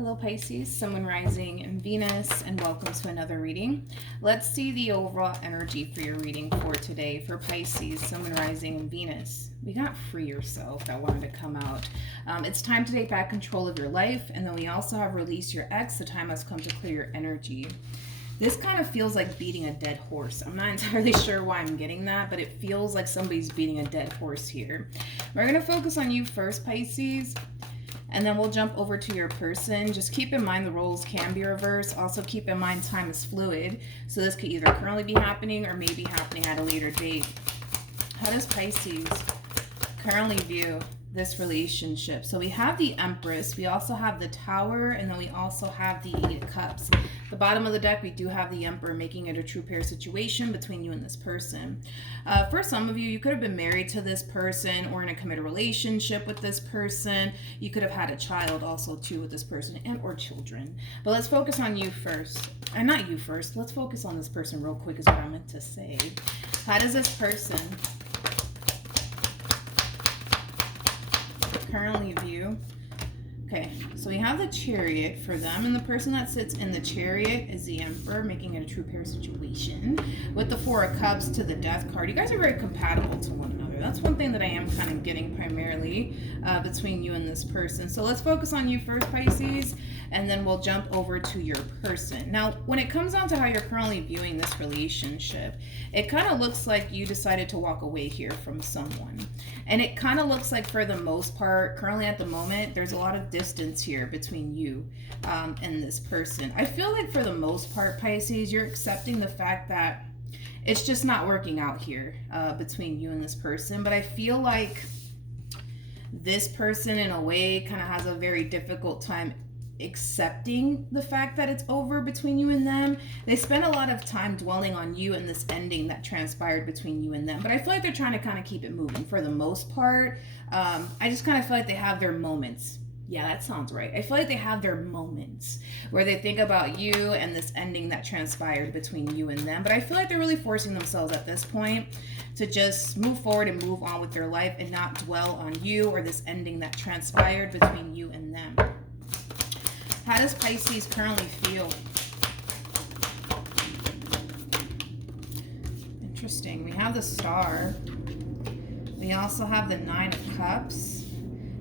Hello Pisces, Sun, Moon, Rising, and Venus, and welcome to another reading. Let's see the overall energy for your reading for today for Pisces, Sun, Moon, Rising, and Venus. We got Free Yourself that wanted to come out. It's time to take back control of your life, and then we also have Release Your Ex. The time has come to clear your energy. This kind of feels like beating a dead horse. I'm not entirely sure why I'm getting that, but it feels like somebody's beating a dead horse here. We're going to focus on you first, Pisces. And then we'll jump over to your person. Just keep in mind the roles can be reversed. Also keep in mind time is fluid. So this could either currently be happening or maybe happening at a later date. How does Pisces currently view this relationship? So we have the Empress, we also have the Tower, and then we also have the Eight of Cups. The bottom of the deck, we do have the Emperor, making it a true pair situation between you and this person. For some of you, you could have been married to this person or in a committed relationship with this person. You could have had a child also too with this person, and or children. But let's focus on you first. And not you first. Let's focus on this person real quick is what I meant to say. How does this person currently view? Okay, so we have the Chariot for them, and the person that sits in the Chariot is the Emperor, making it a true pair situation. With the Four of Cups to the Death card, you guys are very compatible to one another. That's one thing that I am kind of getting primarily between you and this person. So let's focus on you first, Pisces, and then we'll jump over to your person. Now, when it comes down to how you're currently viewing this relationship, it kind of looks like you decided to walk away here from someone. And it kind of looks like, for the most part, currently at the moment, there's a lot of distance here between you and this person. I feel like for the most part, Pisces, you're accepting the fact that it's just not working out here between you and this person. But I feel like this person, in a way, kind of has a very difficult time accepting the fact that it's over between you and them. They spend a lot of time dwelling on you and this ending that transpired between you and them. But I feel like they're trying to kind of keep it moving for the most part. I just kind of feel like they have their moments. Yeah, that sounds right. I feel like they have their moments where they think about you and this ending that transpired between you and them. But I feel like they're really forcing themselves at this point to just move forward and move on with their life and not dwell on you or this ending that transpired between you and them. How does Pisces currently feel? Interesting. We have the Star. We also have the Nine of Cups.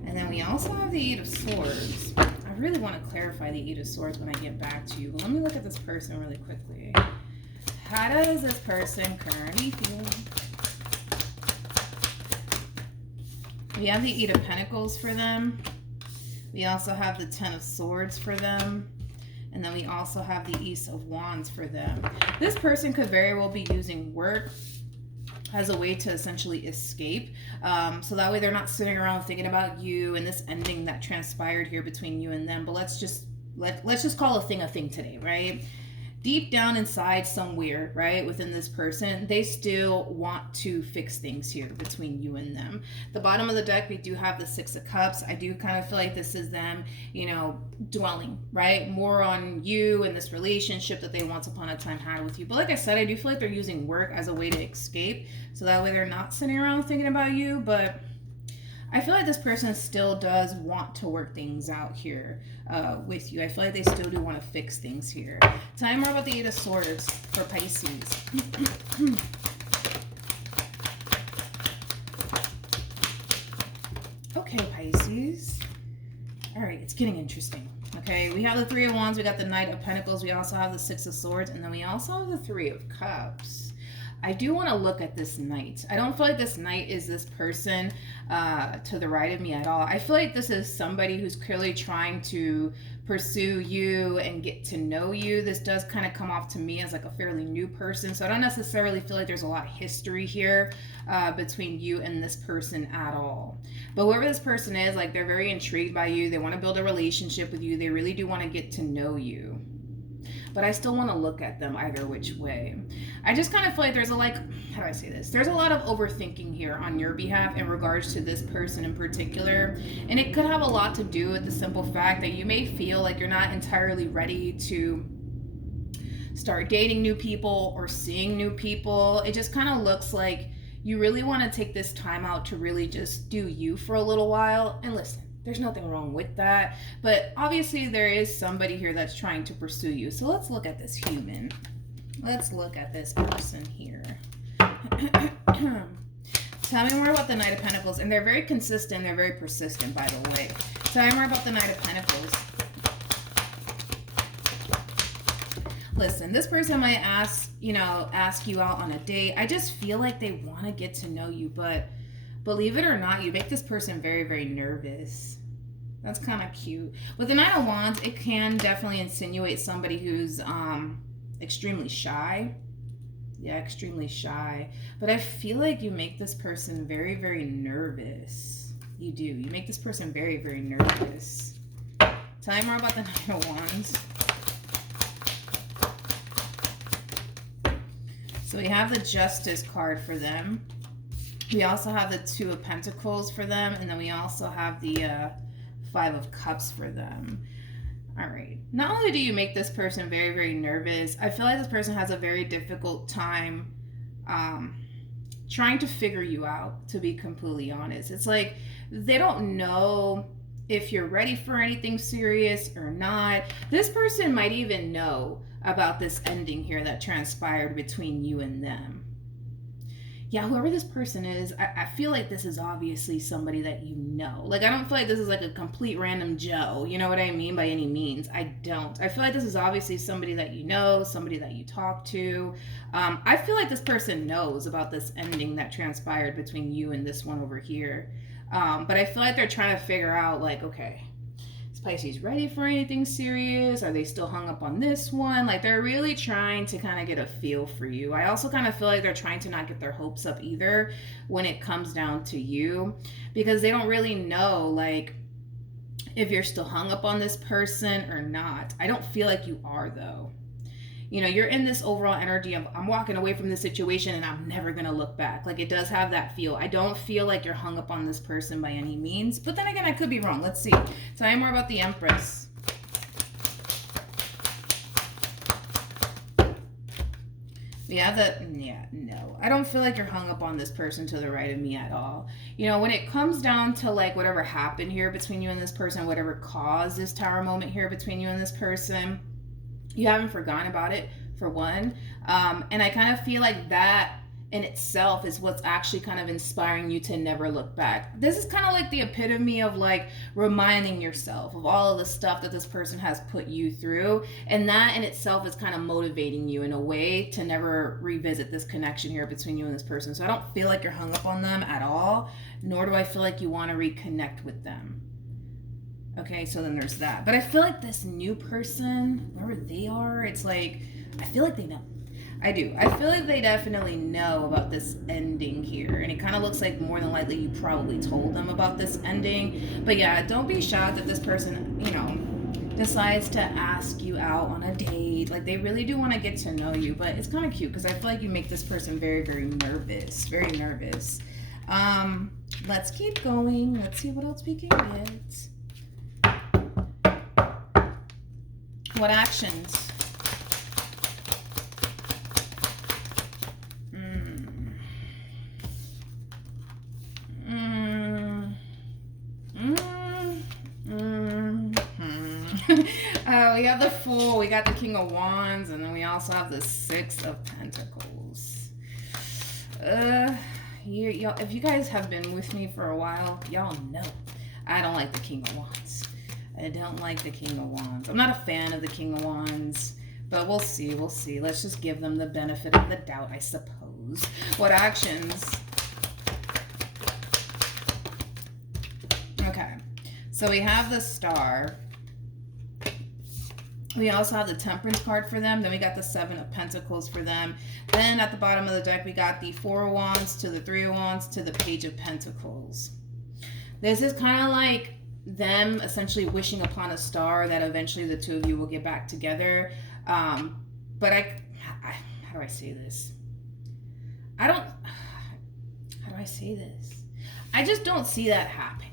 And then we also have the Eight of Swords. I really want to clarify the Eight of Swords when I get back to you. But let me look at this person really quickly. How does this person currently feel? We have the Eight of Pentacles for them. We also have the Ten of Swords for them. And then we also have the Ace of Wands for them. This person could very well be using work as a way to essentially escape. So that way they're not sitting around thinking about you and this ending that transpired here between you and them. But let's just call a thing today, right? Deep down inside somewhere, right, within this person, they still want to fix things here between you and them. The bottom of the deck, we do have the Six of Cups. I do kind of feel like this is them, dwelling, right, more on you and this relationship that they once upon a time had with you. But like I said, I do feel like they're using work as a way to escape. So that way they're not sitting around thinking about you. But I feel like this person still does want to work things out here with you. I feel like they still do want to fix things here. Tell me more about the Eight of Swords for Pisces. Okay, Pisces. All right, it's getting interesting. Okay, we have the Three of Wands, we got the Knight of Pentacles, we also have the Six of Swords, and then we also have the Three of Cups. I do want to look at this Knight. I don't feel like this Knight is this person to the right of me at all. I feel like this is somebody who's clearly trying to pursue you and get to know you. This does kind of come off to me as like a fairly new person. So I don't necessarily feel like there's a lot of history here between you and this person at all. But whoever this person is, like, they're very intrigued by you. They want to build a relationship with you. They really do want to get to know you. But I still want to look at them either which way. I just kind of feel like there's how do I say this? There's a lot of overthinking here on your behalf in regards to this person in particular. And it could have a lot to do with the simple fact that you may feel like you're not entirely ready to start dating new people or seeing new people. It just kind of looks like you really want to take this time out to really just do you for a little while. And listen, there's nothing wrong with that. But obviously there is somebody here that's trying to pursue you. So let's look at this human. Let's look at this person here. Tell me more about the Knight of Pentacles. And they're very consistent. They're very persistent, by the way. Tell me more about the Knight of Pentacles. Listen, this person might ask you out on a date. I just feel like they want to get to know you, but believe it or not, you make this person very, very nervous. That's kind of cute. With the Nine of Wands, it can definitely insinuate somebody who's extremely shy. Yeah, extremely shy. But I feel like you make this person very, very nervous. You do. You make this person very, very nervous. Tell me more about the Nine of Wands. So we have the Justice card for them. We also have the Two of Pentacles for them. And then we also have the Five of Cups for them. All right. Not only do you make this person very, very nervous, I feel like this person has a very difficult time trying to figure you out, to be completely honest. It's like they don't know if you're ready for anything serious or not. This person might even know about this ending here that transpired between you and them. Yeah, whoever this person is, I feel like this is obviously somebody that you know. Like, I don't feel like this is like a complete random Joe. You know what I mean? By any means. I don't. I feel like this is obviously somebody that you know, somebody that you talk to. I feel like this person knows about this ending that transpired between you and this one over here. But I feel like they're trying to figure out, like, okay, is Pisces ready for anything serious? Are they still hung up on this one? Like, they're really trying to kind of get a feel for you. I also kind of feel like they're trying to not get their hopes up either when it comes down to you, because they don't really know, like, if you're still hung up on this person or not. I don't feel like you are, though. You know, you're in this overall energy of, I'm walking away from this situation and I'm never going to look back. Like, it does have that feel. I don't feel like you're hung up on this person by any means. But then again, I could be wrong. Let's see. Tell me more about the Empress. Yeah, no. I don't feel like you're hung up on this person to the right of me at all. You know, when it comes down to, like, whatever happened here between you and this person, whatever caused this Tower moment here between you and this person, you haven't forgotten about it, for one. And I kind of feel like that in itself is what's actually kind of inspiring you to never look back. This is kind of like the epitome of, like, reminding yourself of all of the stuff that this person has put you through. And that in itself is kind of motivating you in a way to never revisit this connection here between you and this person. So I don't feel like you're hung up on them at all, nor do I feel like you want to reconnect with them. Okay, so then there's that. But I feel like this new person, whoever they are, it's like, I feel like they know. I do. I feel like they definitely know about this ending here. And it kind of looks like more than likely you probably told them about this ending. But yeah, don't be shocked if this person, you know, decides to ask you out on a date. Like, they really do want to get to know you. But it's kind of cute because I feel like you make this person very, very nervous. Very nervous. Let's keep going. Let's see what else we can get. What actions? We have the Fool, we got the King of Wands, and then we also have the Six of Pentacles. Y'all, if you guys have been with me for a while, y'all know I don't like the King of Wands. I don't like the King of Wands. I'm not a fan of the King of Wands, but we'll see, we'll see. Let's just give them the benefit of the doubt, I suppose. What actions? Okay, so we have the Star. We also have the Temperance card for them. Then we got the Seven of Pentacles for them. Then at the bottom of the deck, we got the Four of Wands to the Three of Wands to the Page of Pentacles. This is kind of like them essentially wishing upon a star that eventually the two of you will get back together. But how do I say this? How do I say this? I just don't see that happening.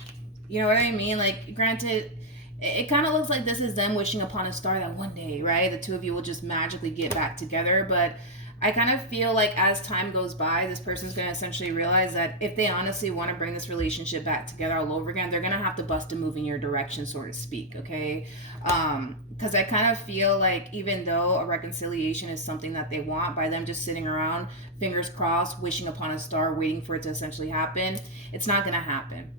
You know what I mean? Like, granted, it kind of looks like this is them wishing upon a star that one day, right, the two of you will just magically get back together. But I kind of feel like as time goes by, this person's going to essentially realize that if they honestly want to bring this relationship back together all over again, they're going to have to bust a move in your direction, so to speak, okay? Because I kind of feel like even though a reconciliation is something that they want, by them just sitting around, fingers crossed, wishing upon a star, waiting for it to essentially happen, it's not going to happen.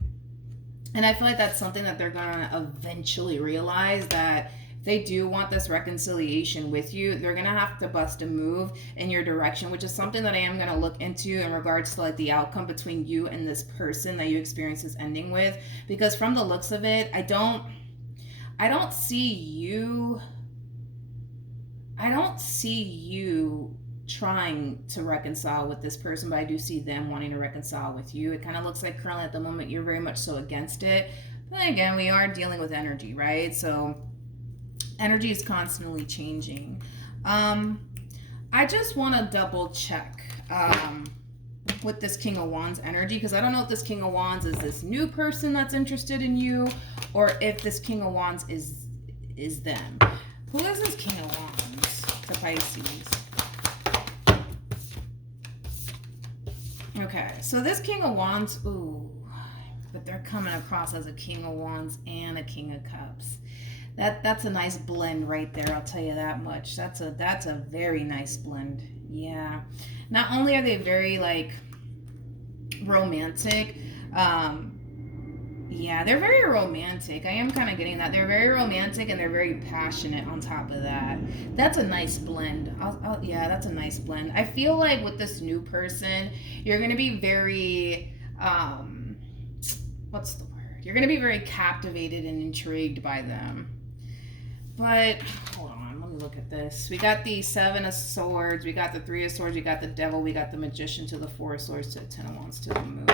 And I feel like that's something that they're going to eventually realize, that they do want this reconciliation with you, they're gonna have to bust a move in your direction, which is something that I am gonna look into in regards to like the outcome between you and this person that you experience this ending with. Because from the looks of it, I don't see you trying to reconcile with this person, but I do see them wanting to reconcile with you. It kind of looks like currently at the moment you're very much so against it. But again, we are dealing with energy, right? So energy is constantly changing. I just want to double check with this King of Wands energy, because I don't know if this King of Wands is this new person that's interested in you, or if this King of Wands is them. Who is this King of Wands to Pisces? Okay, so this King of Wands, ooh, but they're coming across as a King of Wands and a King of Cups. That's a nice blend right there, I'll tell you that much. That's a very nice blend. Yeah. Not only are they very like romantic, yeah, they're very romantic. I am kind of getting that. They're very romantic and they're very passionate on top of that. That's a nice blend. Yeah, that's a nice blend. I feel like with this new person, you're going to be very, what's the word? You're going to be very captivated and intrigued by them. But hold on, let me look at this. We got the Seven of Swords, we got the Three of Swords, we got the Devil, we got the Magician to the Four of Swords to the Ten of Wands to the Moon.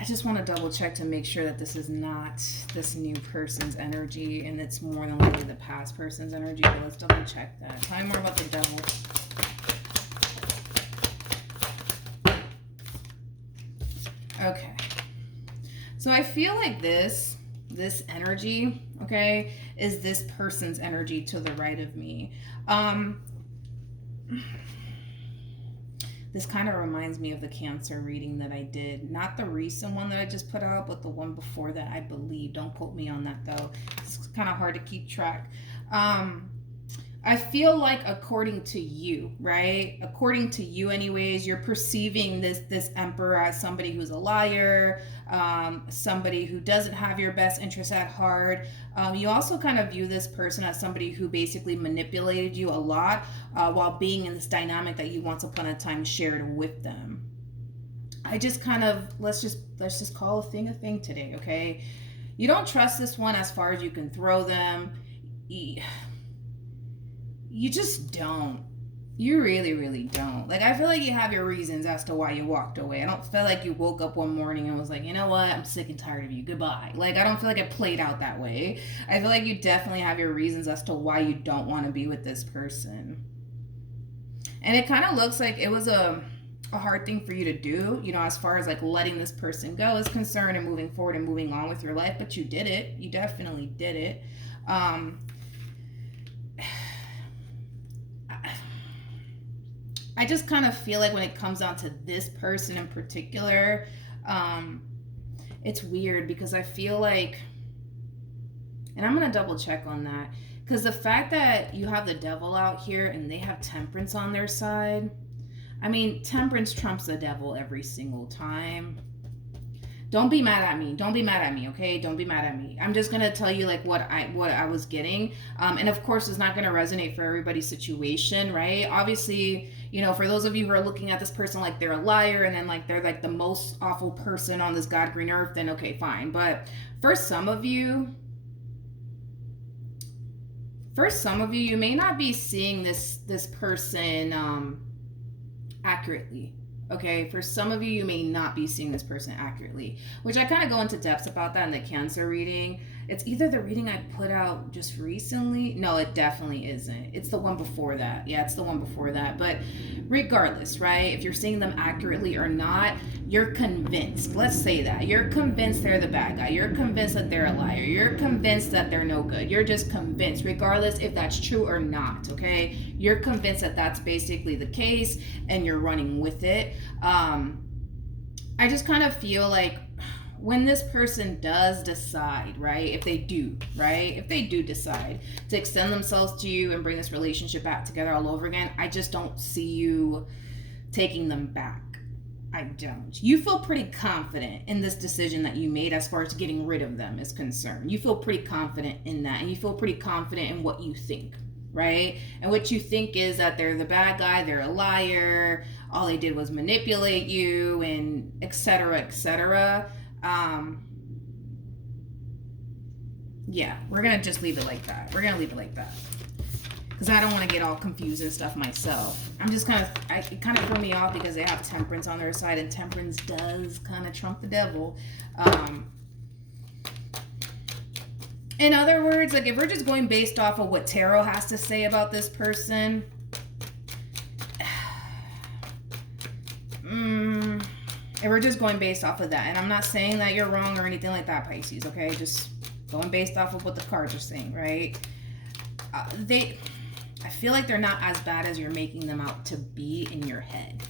I just want to double check to make sure that this is not this new person's energy and it's more than likely the past person's energy. But let's double check that. Tell me more about the Devil. Okay. So I feel like this energy, okay, is this person's energy to the right of me. This kind of reminds me of the Cancer reading that I did. Not the recent one that I just put out, but the one before that, I believe. Don't quote me on that, though. It's kind of hard to keep track. I feel like according to you, right? According to you anyways, you're perceiving this Emperor as somebody who's a liar, somebody who doesn't have your best interests at heart. You also kind of view this person as somebody who basically manipulated you a lot while being in this dynamic that you once upon a time shared with them. I just kind of, let's just call a thing today, okay? You don't trust this one as far as you can throw them. You just don't. You really, really don't. Like, I feel like you have your reasons as to why you walked away. I don't feel like you woke up one morning and was like, you know what, I'm sick and tired of you. Goodbye. Like, I don't feel like it played out that way. I feel like you definitely have your reasons as to why you don't want to be with this person. And it kind of looks like it was a hard thing for you to do, you know, as far as like letting this person go is concerned and moving forward and moving on with your life. But you did it. You definitely did it. I just kind of feel like when it comes down to this person in particular, it's weird because I feel like, and I'm going to double check on that, because the fact that you have the Devil out here and they have Temperance on their side, I mean, Temperance trumps the Devil every single time. Don't be mad at me. Don't be mad at me, okay? Don't be mad at me. I'm just gonna tell you like what I was getting, and of course, it's not gonna resonate for everybody's situation, right? Obviously, you know, for those of you who are looking at this person like they're a liar and then like they're like the most awful person on this God green earth, then okay, fine. But for some of you, you may not be seeing this person accurately. Okay, for some of you, you may not be seeing this person accurately, which I kind of go into depth about that in the Cancer reading. It's either the reading I put out just recently. No, it definitely isn't. It's the one before that. Yeah, it's the one before that. But regardless, right? If you're seeing them accurately or not, you're convinced. Let's say that. You're convinced they're the bad guy. You're convinced that they're a liar. You're convinced that they're no good. You're just convinced, regardless if that's true or not, okay? You're convinced that that's basically the case and you're running with it. I just kind of feel like when this person does decide, right, if they do decide to extend themselves to you and bring this relationship back together all over again, I just don't see you taking them back. I don't. You feel pretty confident in this decision that you made as far as getting rid of them is concerned. You feel pretty confident in that, and you feel pretty confident in what you think, right? And what you think is that they're the bad guy, they're a liar, all they did was manipulate you, and etc., etc. Yeah, we're gonna just leave it like that. Because I don't want to get all confused and stuff myself. It kind of threw me off because they have temperance on their side, and temperance does kind of trump the devil. In other words, like if we're just going based off of what tarot has to say about this person, if we're just going based off of that, and I'm not saying that you're wrong or anything like that, Pisces, okay? Just going based off of what the cards are saying, right? I feel like they're not as bad as you're making them out to be in your head.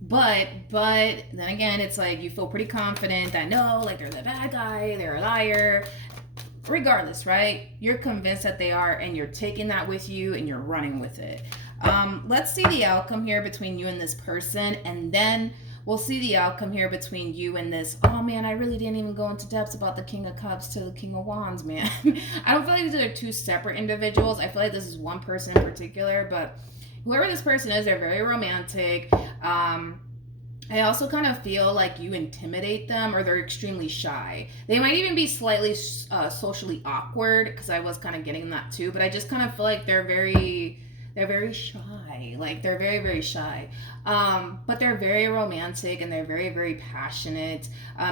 But then again, it's like you feel pretty confident that no, like they're the bad guy, they're a liar. Regardless, right? You're convinced that they are, and you're taking that with you and you're running with it. Let's see the outcome here between you and this person, and then we'll see the outcome here between you and this. Oh man, I really didn't even go into depths about the King of Cups to the King of Wands, man. I don't feel like these are two separate individuals. I feel like this is one person in particular, but whoever this person is, they're very romantic. I also kind of feel like you intimidate them, or they're extremely shy. They might even be slightly socially awkward, because I was kind of getting that too, but I just kind of feel like they're very shy. Like they're very, very shy. But they're very romantic, and they're very, very passionate.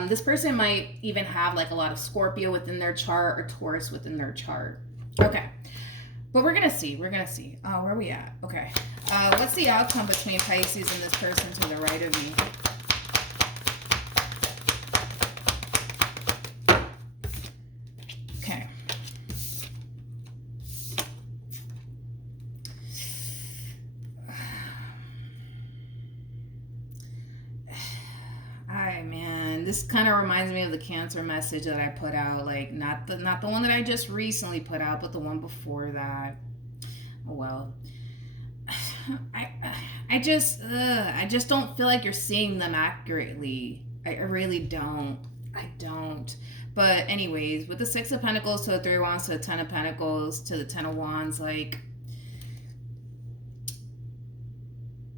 This person might even have like a lot of Scorpio within their chart, or Taurus within their chart. Okay. But we're going to see. Where are we at? Okay. What's the outcome between Pisces and this person to the right of me? Okay. This kind of reminds me of the Cancer message that I put out, like not the one that I just recently put out, but the one before that. Oh well. I just don't feel like you're seeing them accurately. I really don't. I don't. But anyways, with the Six of Pentacles to the Three of Wands to the Ten of Pentacles to the Ten of Wands, like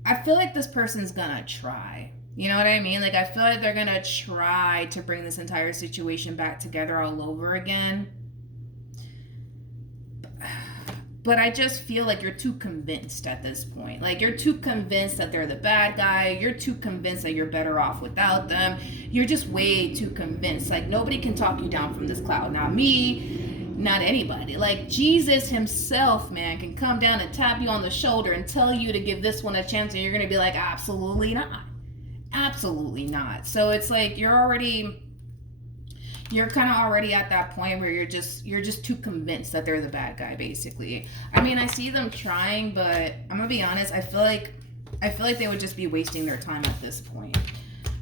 I feel like this person's gonna try. You know what I mean? Like, I feel like they're going to try to bring this entire situation back together all over again. But I just feel like you're too convinced at this point. Like, you're too convinced that they're the bad guy. You're too convinced that you're better off without them. You're just way too convinced. Like, nobody can talk you down from this cloud. Not me, not anybody. Like, Jesus himself, man, can come down and tap you on the shoulder and tell you to give this one a chance, and you're going to be like, absolutely not. Absolutely not. So it's like you're kind of already at that point where you're just too convinced that they're the bad guy, basically. I mean, I see them trying, but I'm gonna be honest, I feel like they would just be wasting their time at this point,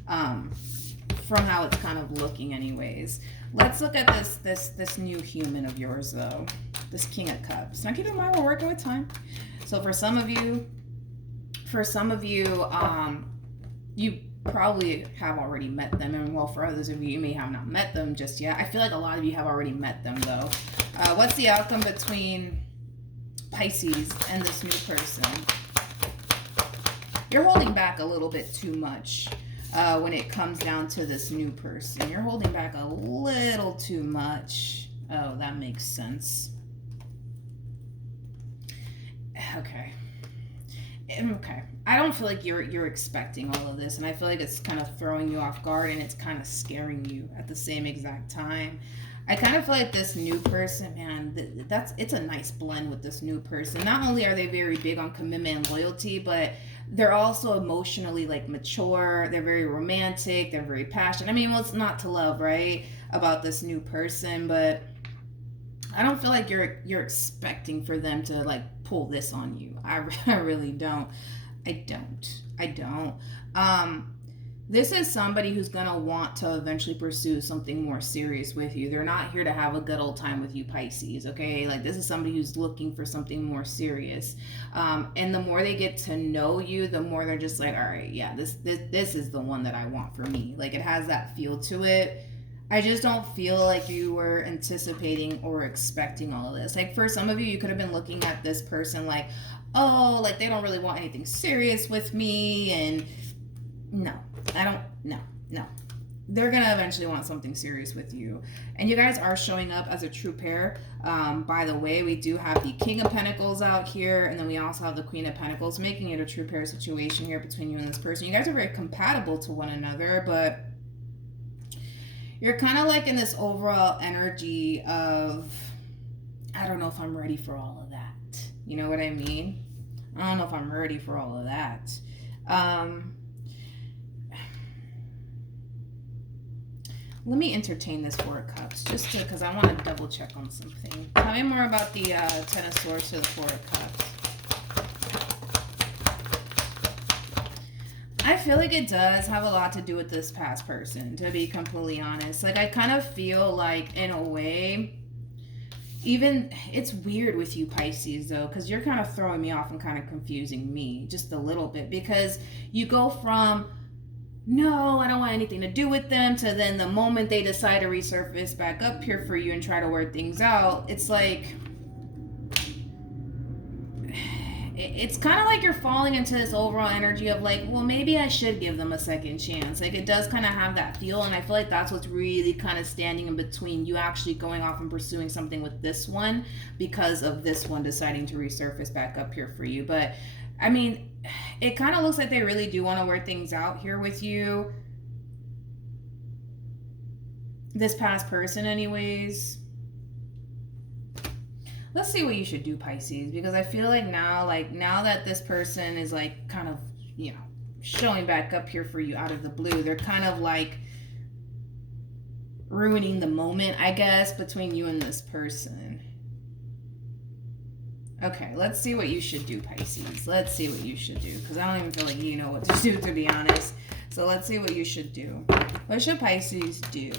from how it's kind of looking anyways. Let's look at this new human of yours, though, this King of Cups. Now keep in mind, we're working with time. So for some of you, you probably have already met them, and well, for others of you, you may have not met them just yet. I feel like a lot of you have already met them, though. What's the outcome between Pisces and this new person? You're holding back a little bit too much when it comes down to this new person. You're holding back a little too much. Oh, that makes sense. Okay. I don't feel like you're expecting all of this, and I feel like it's kind of throwing you off guard, and it's kind of scaring you at the same exact time. I kind of feel like this new person, man, it's a nice blend with this new person. Not only are they very big on commitment and loyalty, but they're also emotionally like mature. They're very romantic. They're very passionate. I mean, what's not to love, right? About this new person, but I don't feel like you're expecting for them to like pull this on you. I really don't. I don't. This is somebody who's going to want to eventually pursue something more serious with you. They're not here to have a good old time with you, Pisces, okay? Like, this is somebody who's looking for something more serious. And the more they get to know you, the more they're just like, all right, yeah, this is the one that I want for me. Like, it has that feel to it. I just don't feel like you were anticipating or expecting all of this. Like, for some of you, you could have been looking at this person like, oh, like, they don't really want anything serious with me, and no, I don't, no. They're going to eventually want something serious with you. And you guys are showing up as a true pair. By the way, we do have the King of Pentacles out here, and then we also have the Queen of Pentacles, making it a true pair situation here between you and this person. You guys are very compatible to one another, but you're kind of like in this overall energy of, I don't know if I'm ready for all of that. You know what I mean? I don't know if I'm ready for all of that. Let me entertain this Four of Cups, just because I want to double check on something. Tell me more about the Ten of Swords to the Four of Cups. I feel like it does have a lot to do with this past person, to be completely honest. Like, I kind of feel like, in a way, even, it's weird with you, Pisces, though, because you're kind of throwing me off and kind of confusing me just a little bit, because you go from, no, I don't want anything to do with them, to then the moment they decide to resurface back up here for you and try to work things out, it's like, it's kind of like you're falling into this overall energy of like, well, maybe I should give them a second chance. Like, it does kind of have that feel, and I feel like that's what's really kind of standing in between you actually going off and pursuing something with this one because of this one deciding to resurface back up here for you. But I mean, it kind of looks like they really do want to work things out here with you. This past person anyways. Let's see what you should do, Pisces, because I feel like now that this person is like kind of, you know, showing back up here for you out of the blue, they're kind of like ruining the moment, I guess, between you and this person. Okay, let's see what you should do, Pisces. Let's see what you should do, because I don't even feel like you know what to do, to be honest. So let's see what you should do. What should Pisces do?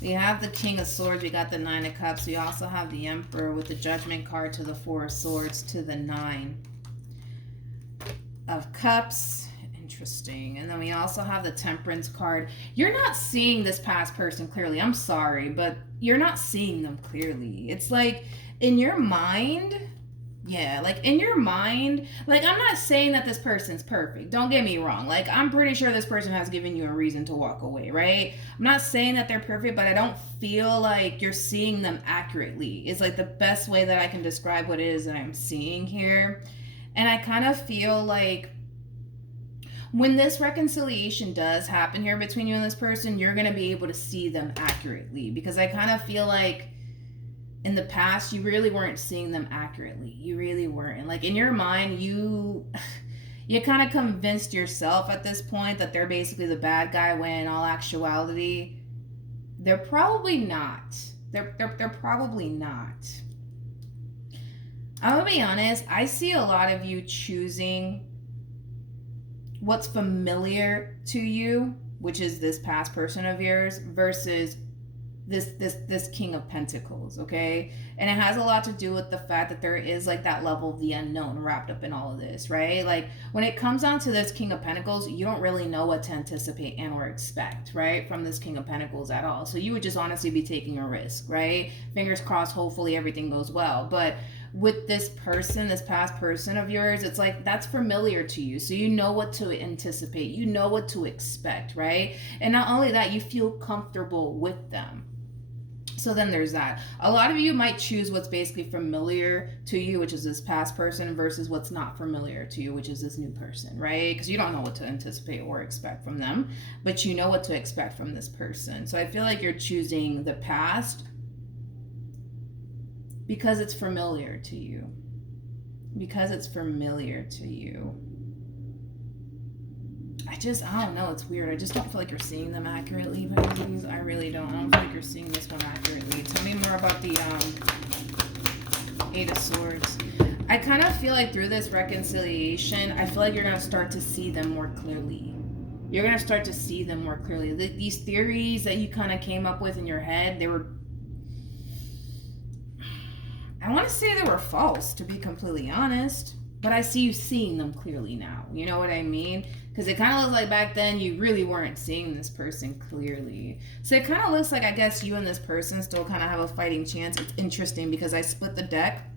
We have the King of Swords. We got the Nine of Cups. We also have the Emperor with the Judgment card to the Four of Swords to the Nine of Cups. Interesting. And then we also have the Temperance card. You're not seeing this past person clearly. I'm sorry, but you're not seeing them clearly. It's like in your mind, yeah, like in your mind, like I'm not saying that this person's perfect. Don't get me wrong. Like I'm pretty sure this person has given you a reason to walk away, right? I'm not saying that they're perfect, but I don't feel like you're seeing them accurately. It's like the best way that I can describe what it is that I'm seeing here. And I kind of feel like when this reconciliation does happen here between you and this person, you're going to be able to see them accurately, because I kind of feel like in the past, you really weren't seeing them accurately. You really weren't. Like in your mind, you kind of convinced yourself at this point that they're basically the bad guy, when in all actuality, they're probably not. They're probably not. I'm going to be honest, I see a lot of you choosing what's familiar to you, which is this past person of yours, versus this King of Pentacles, okay? And it has a lot to do with the fact that there is like that level of the unknown wrapped up in all of this, right? Like when it comes down to this King of Pentacles, you don't really know what to anticipate and or expect, right? From this King of Pentacles at all. So you would just honestly be taking a risk, right? Fingers crossed, hopefully everything goes well. But with this person, this past person of yours, it's like that's familiar to you. So you know what to anticipate. You know what to expect, right? And not only that, you feel comfortable with them. So then there's that. A lot of you might choose what's basically familiar to you, which is this past person, versus what's not familiar to you, which is this new person, right? Because you don't know what to anticipate or expect from them, but you know what to expect from this person. So I feel like you're choosing the past because it's familiar to you. Because it's familiar to you. I don't know, it's weird. I just don't feel like you're seeing them accurately, Pisces. I really don't. I don't feel like you're seeing this one accurately. Tell me more about the Eight of Swords. I kind of feel like through this reconciliation, I feel like you're going to start to see them more clearly. You're going to start to see them more clearly. These theories that you kind of came up with in your head, they were... I want to say they were false, to be completely honest. But I see you seeing them clearly now. You know what I mean? Because it kind of looks like back then you really weren't seeing this person clearly. So it kind of looks like, I guess, you and this person still kind of have a fighting chance. It's interesting because I split the deck.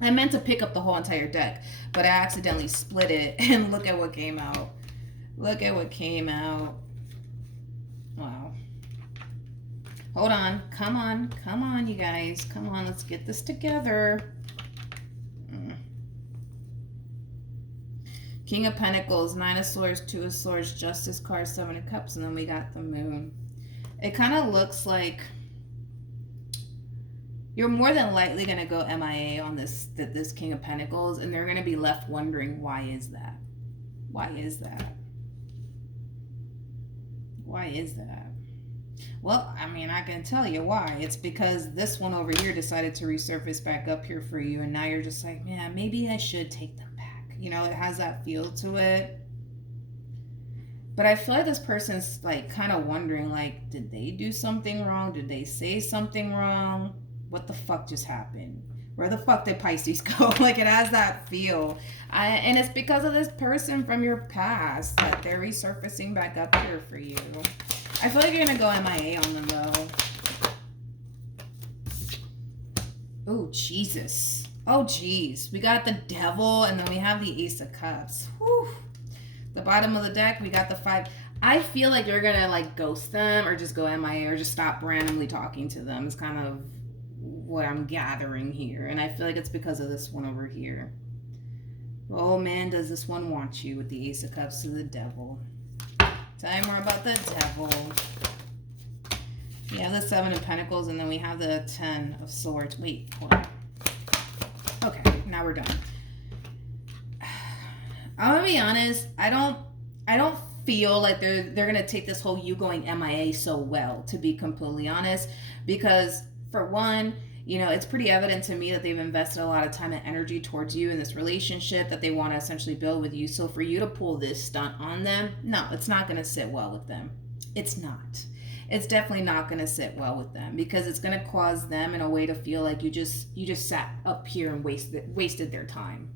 I meant to pick up the whole entire deck, but I accidentally split it. And look at what came out. Look at what came out. Wow. Hold on. Come on. Come on, you guys. Come on. Let's get this together. King of Pentacles, Nine of Swords, Two of Swords, Justice card, Seven of Cups, and then we got the Moon. It kind of looks like you're more than likely going to go MIA on this King of Pentacles, and they're going to be left wondering, why is that? Why is that? Why is that? Well, I mean, I can tell you why. It's because this one over here decided to resurface back up here for you, and now you're just like, man, maybe I should take them. You know, it has that feel to it. But I feel like this person's like kind of wondering, like, did they do something wrong? Did they say something wrong? What the fuck just happened? Where the fuck did Pisces go? Like, it has that feel. And it's because of this person from your past that they're resurfacing back up here for you. I feel like you're going to go MIA on them, though. Oh, Jesus. Oh, geez. We got the Devil, and then we have the Ace of Cups. Whew. The bottom of the deck, we got the Five. I feel like you're going to, like, ghost them or just go MIA or just stop randomly talking to them. It's kind of what I'm gathering here. And I feel like it's because of this one over here. Oh, man, does this one want you with the Ace of Cups to the Devil. Tell me more about the Devil. We have the Seven of Pentacles, and then we have the Ten of Swords. Wait, hold on. Okay, now we're done. I'm gonna be honest, I don't feel like they're gonna take this whole you going MIA so well, to be completely honest, because for one, you know, it's pretty evident to me that they've invested a lot of time and energy towards you in this relationship that they want to essentially build with you. So for you to pull this stunt on them, no, it's not gonna sit well with them. It's not. It's definitely not going to sit well with them, because it's going to cause them in a way to feel like you just sat up here and wasted their time.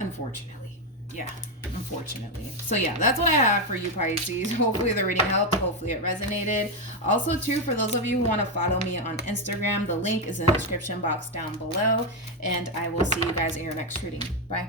Unfortunately. Yeah, unfortunately. So yeah, that's what I have for you, Pisces. Hopefully the reading helped. Hopefully it resonated. Also, too, for those of you who want to follow me on Instagram, the link is in the description box down below. And I will see you guys in your next reading. Bye.